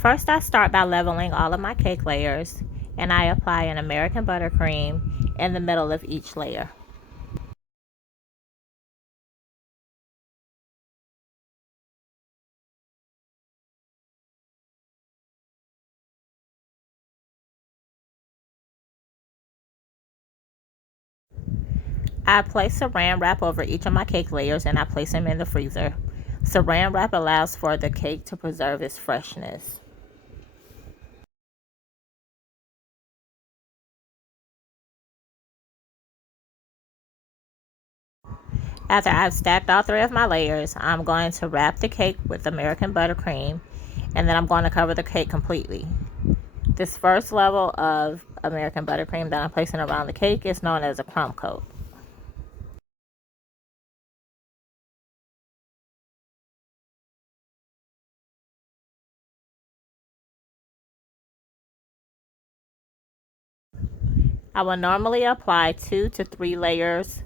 First, I start by leveling all of my cake layers, and I apply an American buttercream in the middle of each layer. I place saran wrap over each of my cake layers and I place them in the freezer. Saran wrap allows for the cake to preserve its freshness. After I've stacked all three of my layers, I'm going to wrap the cake with American buttercream, and then I'm going to cover the cake completely. This first level of American buttercream that I'm placing around the cake is known as a crumb coat. I will normally apply 2 to 3 layers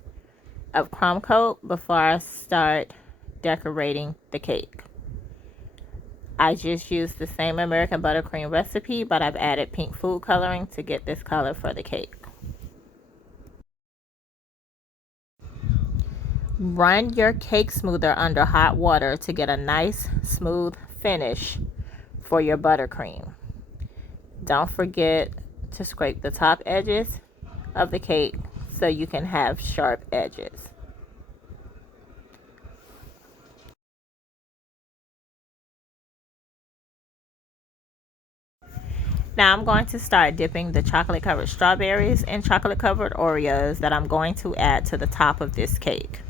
of crumb coat before I start decorating the cake. I just used the same American buttercream recipe, but I've added pink food coloring to get this color for the cake. Run your cake smoother under hot water to get a nice smooth finish for your buttercream. Don't forget to scrape the top edges of the cake so you can have sharp edges. Now I'm going to start dipping the chocolate covered strawberries in chocolate covered Oreos that I'm going to add to the top of this cake.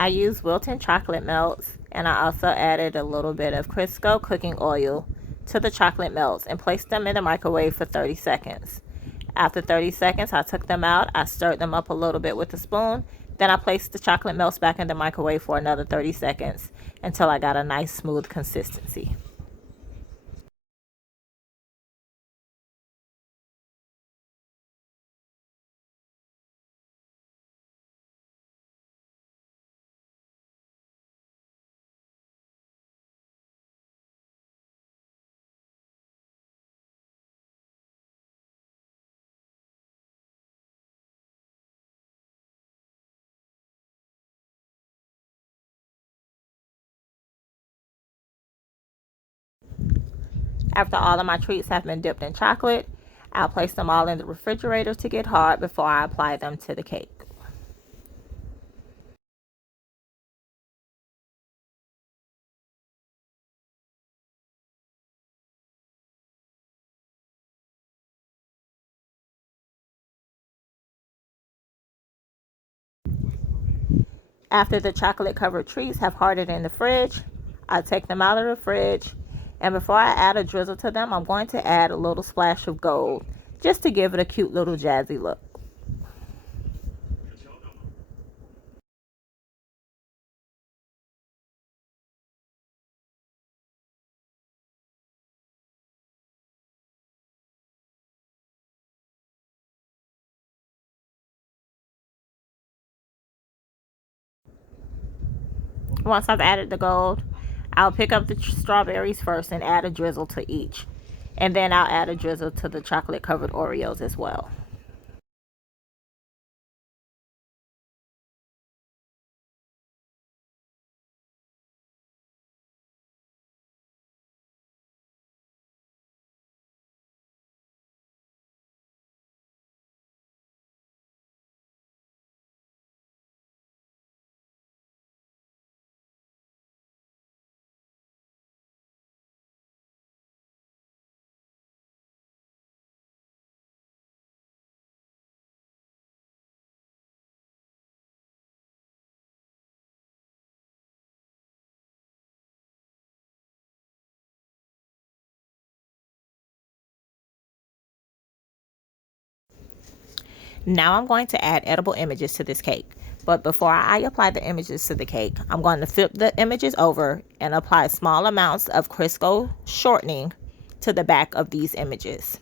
I used Wilton chocolate melts, and I also added a little bit of Crisco cooking oil to the chocolate melts and placed them in the microwave for 30 seconds. After 30 seconds, I took them out, I stirred them up a little bit with a spoon, then I placed the chocolate melts back in the microwave for another 30 seconds until I got a nice smooth consistency. After all of my treats have been dipped in chocolate, I'll place them all in the refrigerator to get hard before I apply them to the cake. After the chocolate covered treats have hardened in the fridge, I take them out of the fridge, and before I add a drizzle to them, I'm going to add a little splash of gold just to give it a cute little jazzy look. Once I've added the gold, I'll pick up the strawberries first and add a drizzle to each. And then I'll add a drizzle to the chocolate covered Oreos as well. Now I'm going to add edible images to this cake. But before I apply the images to the cake, I'm going to flip the images over and apply small amounts of Crisco shortening to the back of these images.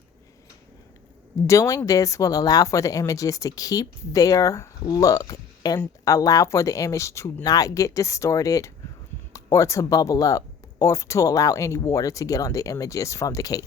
Doing this will allow for the images to keep their look and allow for the image to not get distorted or to bubble up or to allow any water to get on the images from the cake.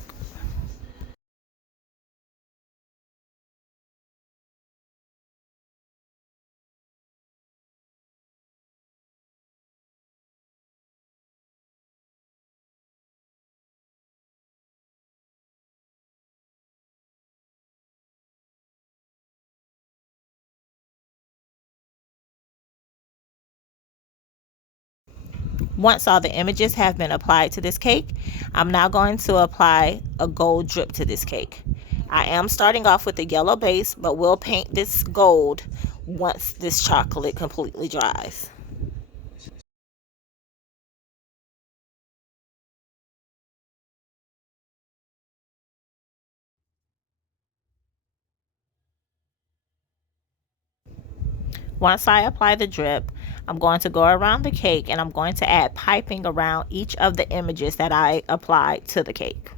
Once all the images have been applied to this cake, I'm now going to apply a gold drip to this cake. I am starting off with a yellow base, but we'll paint this gold once this chocolate completely dries. Once I apply the drip, I'm going to go around the cake and I'm going to add piping around each of the images that I applied to the cake.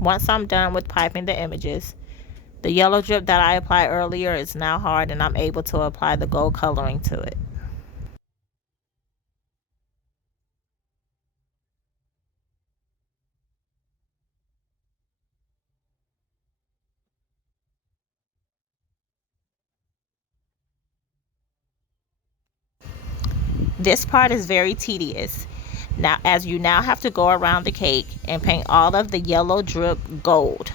Once I'm done with piping the images, the yellow drip that I applied earlier is now hard and I'm able to apply the gold coloring to it. This part is very tedious. Now, as you now have to go around the cake and paint all of the yellow drip gold.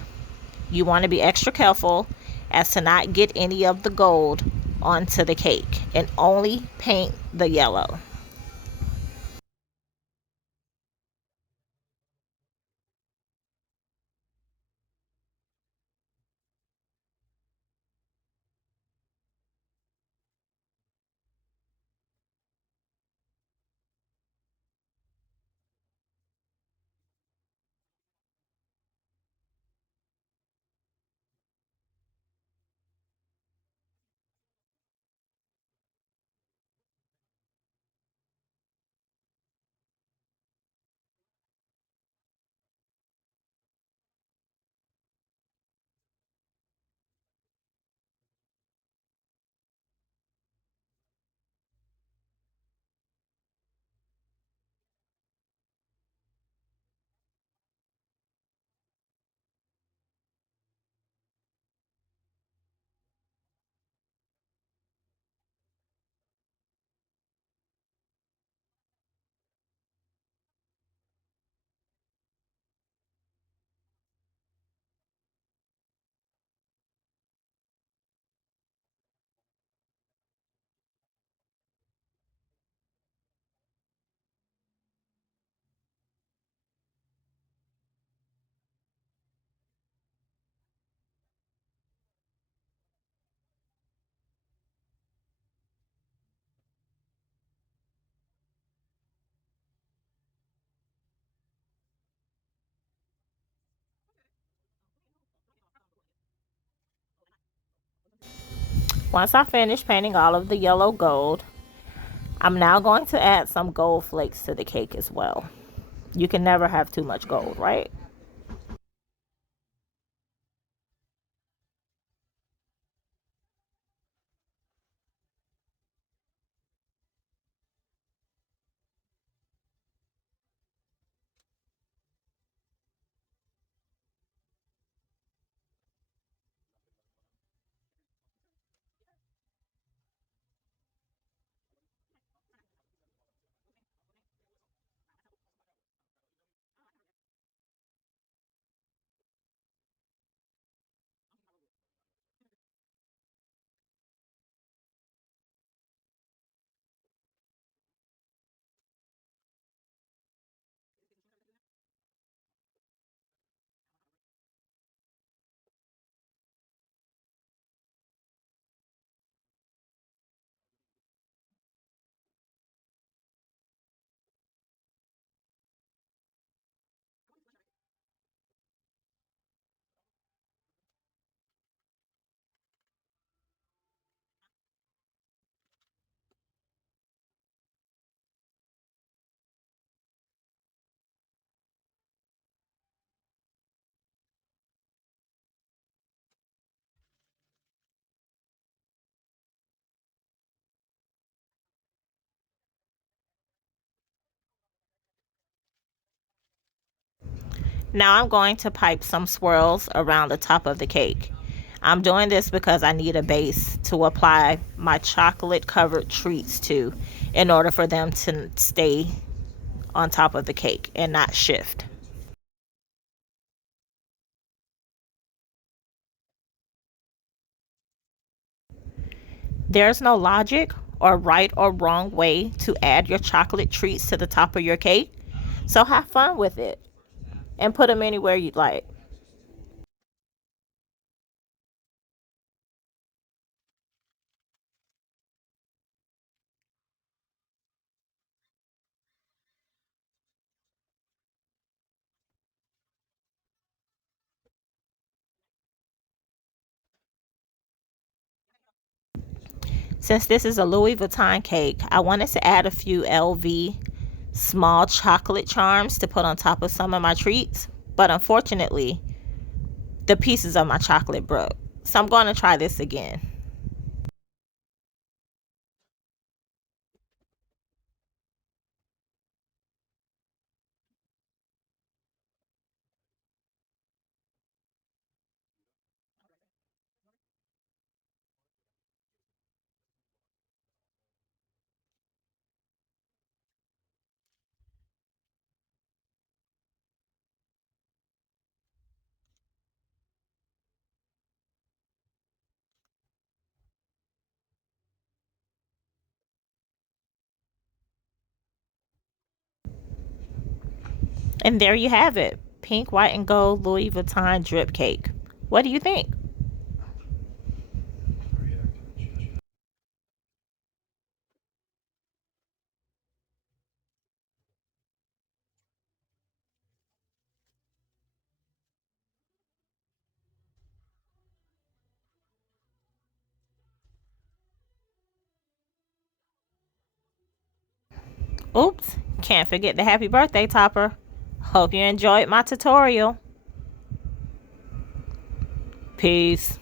You want to be extra careful as to not get any of the gold onto the cake and only paint the yellow. Once I finish painting all of the yellow gold, I'm now going to add some gold flakes to the cake as well. You can never have too much gold, right? Now I'm going to pipe some swirls around the top of the cake. I'm doing this because I need a base to apply my chocolate covered treats to in order for them to stay on top of the cake and not shift. There's no logic or right or wrong way to add your chocolate treats to the top of your cake, so have fun with it and put them anywhere you'd like. Since this is a Louis Vuitton cake, I wanted to add a few LV small chocolate charms to put on top of some of my treats, but unfortunately, the pieces of my chocolate broke. So I'm going to try this again. And there you have it, pink, white, and gold Louis Vuitton drip cake. What do you think? Oops, can't forget the happy birthday topper. Hope you enjoyed my tutorial. Peace.